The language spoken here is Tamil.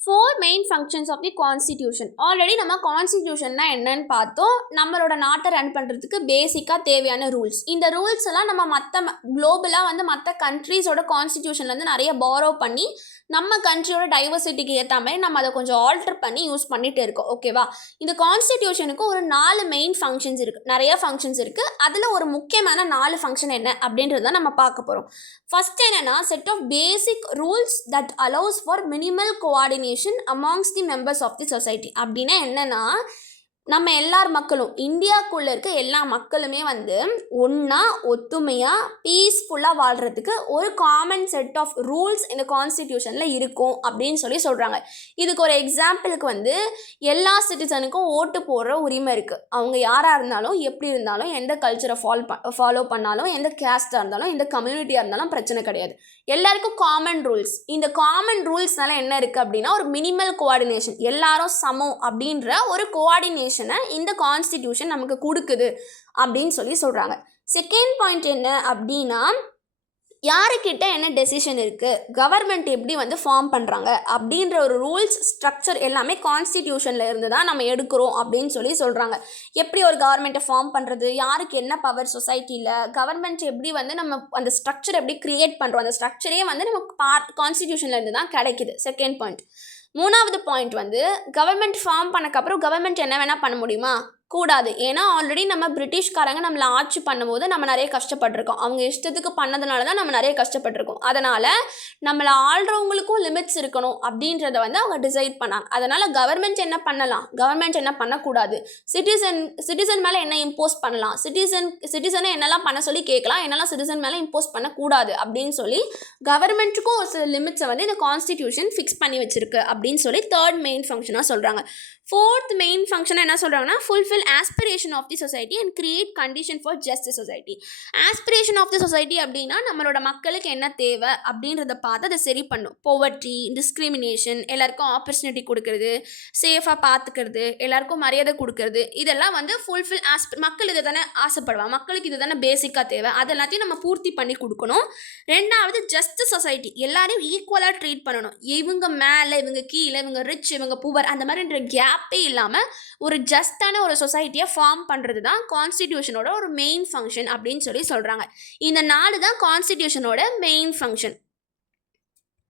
4 main functions of the constitution. Already நம்ம கான்ஸ்டிடியூஷன்னா என்னன்னு பார்த்தோம். நம்மளோட நாட்டை ரன் பண்ணுறதுக்கு பேசிக்காக தேவையான ரூல்ஸ். இந்த ரூல்ஸ் எல்லாம் நம்ம மற்ற குளோபலாக வந்து மற்ற கண்ட்ரீஸோட கான்ஸ்டிடியூஷன்லேருந்து நிறைய பாரோ பண்ணி நம்ம கண்ட்ரியோட டைவர்சிட்டிக்கு ஏற்ற மாதிரி நம்ம அதை கொஞ்சம் ஆல்டர் பண்ணி யூஸ் பண்ணிட்டு இருக்கோம். ஓகேவா? இந்த கான்ஸ்டிடியூஷனுக்கு ஒரு 4 மெயின் ஃபங்க்ஷன்ஸ் இருக்குது. நிறைய ஃபங்க்ஷன்ஸ் இருக்குது. அதில் ஒரு முக்கியமான 4 ஃபங்க்ஷன் என்ன அப்படின்றத நம்ம பார்க்க போகிறோம். ஃபர்ஸ்ட் என்னன்னா, set of basic rules that allows for minimal coordination amongst the members of the society. அப்படின்னா என்னன்னா, நம்ம எல்லார் மக்களும், இந்தியாவுக்குள்ளே இருக்க எல்லா மக்களுமே வந்து ஒன்றா ஒத்துமையாக பீஸ்ஃபுல்லாக வாழ்கிறதுக்கு ஒரு காமன் செட் ஆஃப் ரூல்ஸ் இந்த கான்ஸ்டிடியூஷனில் இருக்கும் அப்படின்னு சொல்கிறாங்க. இதுக்கு ஒரு எக்ஸாம்பிளுக்கு வந்து எல்லா சிட்டிசனுக்கும் ஓட்டு போடுற உரிமை இருக்குது. அவங்க யாராக இருந்தாலும், எப்படி இருந்தாலும், எந்த கல்ச்சரை ஃபாலோ பண்ணாலும், எந்த கேஸ்டாக இருந்தாலும், எந்த கம்யூனிட்டியாக இருந்தாலும் பிரச்சனை கிடையாது. எல்லாருக்கும் காமன் ரூல்ஸ். இந்த காமன் ரூல்ஸ்னால என்ன இருக்குது அப்படின்னா, ஒரு மினிமல் கோஆர்டினேஷன், எல்லாரும் சமம் அப்படின்ற ஒரு கோஆர்டினேஷன் இந்த கான்ஸ்டிடியூஷன் நமக்கு கொடுக்குது அப்படின்னு சொல்றாங்க. செகண்ட் பாயிண்ட் என்ன அப்படின்னா, யாருக்கிட்ட என்ன டெசிஷன் இருக்குது, கவர்மெண்ட் எப்படி வந்து ஃபார்ம் பண்ணுறாங்க அப்படின்ற ஒரு ரூல்ஸ் ஸ்ட்ரக்சர் எல்லாமே கான்ஸ்டிடியூஷனில் இருந்து தான் நம்ம எடுக்கிறோம் அப்படின்னு சொல்கிறாங்க. எப்படி ஒரு கவர்மெண்ட்டை ஃபார்ம் பண்ணுறது, யாருக்கு என்ன பவர் சொசைட்டியில், கவர்மெண்ட் எப்படி வந்து நம்ம அந்த ஸ்ட்ரக்சர் எப்படி க்ரியேட் பண்ணுறோம், அந்த ஸ்ட்ரக்சரே வந்து நமக்கு கான்ஸ்டிடியூஷனில் இருந்து தான் கிடைக்குது. Second point. மூணாவது பாயிண்ட் வந்து, கவர்மெண்ட் ஃபார்ம் பண்ணக்கப்புறம் கவர்மெண்ட் என்ன வேணால் பண்ண முடியுமா? கூடாது. ஏன்னா ஆல்ரெடி நம்ம பிரிட்டிஷ்காரங்க நம்மளை ஆட்சி பண்ணும்போது நம்ம நிறைய கஷ்டப்பட்டிருக்கோம். அவங்க இஷ்டத்துக்கு பண்ணதுனால தான் நம்ம நிறைய கஷ்டப்பட்டிருக்கோம். அதனால் நம்மளை ஆள்றவங்களுக்கும் லிமிட்ஸ் இருக்கணும் அப்படின்றத வந்து அவங்க டிசைட் பண்ணாங்க. அதனால் கவர்மெண்ட் என்ன பண்ணலாம், கவர்மெண்ட் என்ன பண்ணக்கூடாது, சிட்டிசன் மேலே என்ன இம்போஸ் பண்ணலாம், சிட்டிசனை என்னெல்லாம் பண்ண சொல்லி கேட்கலாம், என்னெல்லாம் சிட்டிசன் மேலே இம்போஸ் பண்ணக்கூடாது அப்படின்னு சொல்லி கவர்மெண்ட்டுக்கும் ஒரு சில லிமிட்ஸை வந்து இந்த கான்ஸ்டிடியூஷன் ஃபிக்ஸ் பண்ணி வச்சிருக்கு அப்படின்னு சொல்லி தேர்ட் மெயின் ஃபங்க்ஷனாக சொல்கிறாங்க. ஃபோர்த் மெயின் ஃபங்க்ஷன் என்ன சொல்கிறாங்கன்னா, fulfil aspiration of the society and create condition for just society. Aspiration of the society அப்படின்னா, நம்மளோட மக்களுக்கு என்ன தேவை அப்படின்றத பார்த்து அதை சரி பண்ணும். போவர்ட்டி, டிஸ்கிரிமினேஷன், எல்லாருக்கும் ஆப்பர்ச்சுனிட்டி கொடுக்கறது, சேஃபாக பார்த்துக்கிறது, எல்லாருக்கும் மரியாதை கொடுக்கறது, இதெல்லாம் வந்து ஃபுல்ஃபில் மக்கள் இதை தானே ஆசைப்படுவாங்க, மக்களுக்கு இது தானே பேசிக்காக தேவை, அது எல்லாத்தையும் நம்ம பூர்த்தி பண்ணி கொடுக்கணும். ரெண்டாவது ஜஸ்ட் சொசைட்டி, எல்லாரையும் ஈக்குவலாக ட்ரீட் பண்ணணும். இவங்க மேலே, இவங்க கீழே, இவங்க ரிச், இவங்க புவர், அந்த மாதிரின்ற கேப்பே இல்லாமல் ஒரு ஜஸ்டான ஒரு சொசைட்டியை ஃபார்ம் பண்ணுறது தான் கான்ஸ்டிடியூஷனோட ஒரு மெயின் ஃபங்க்ஷன் அப்படின்னு சொல்கிறாங்க. இந்த 4 தான் கான்ஸ்டிடியூஷனோட மெயின் ஃபங்க்ஷன்.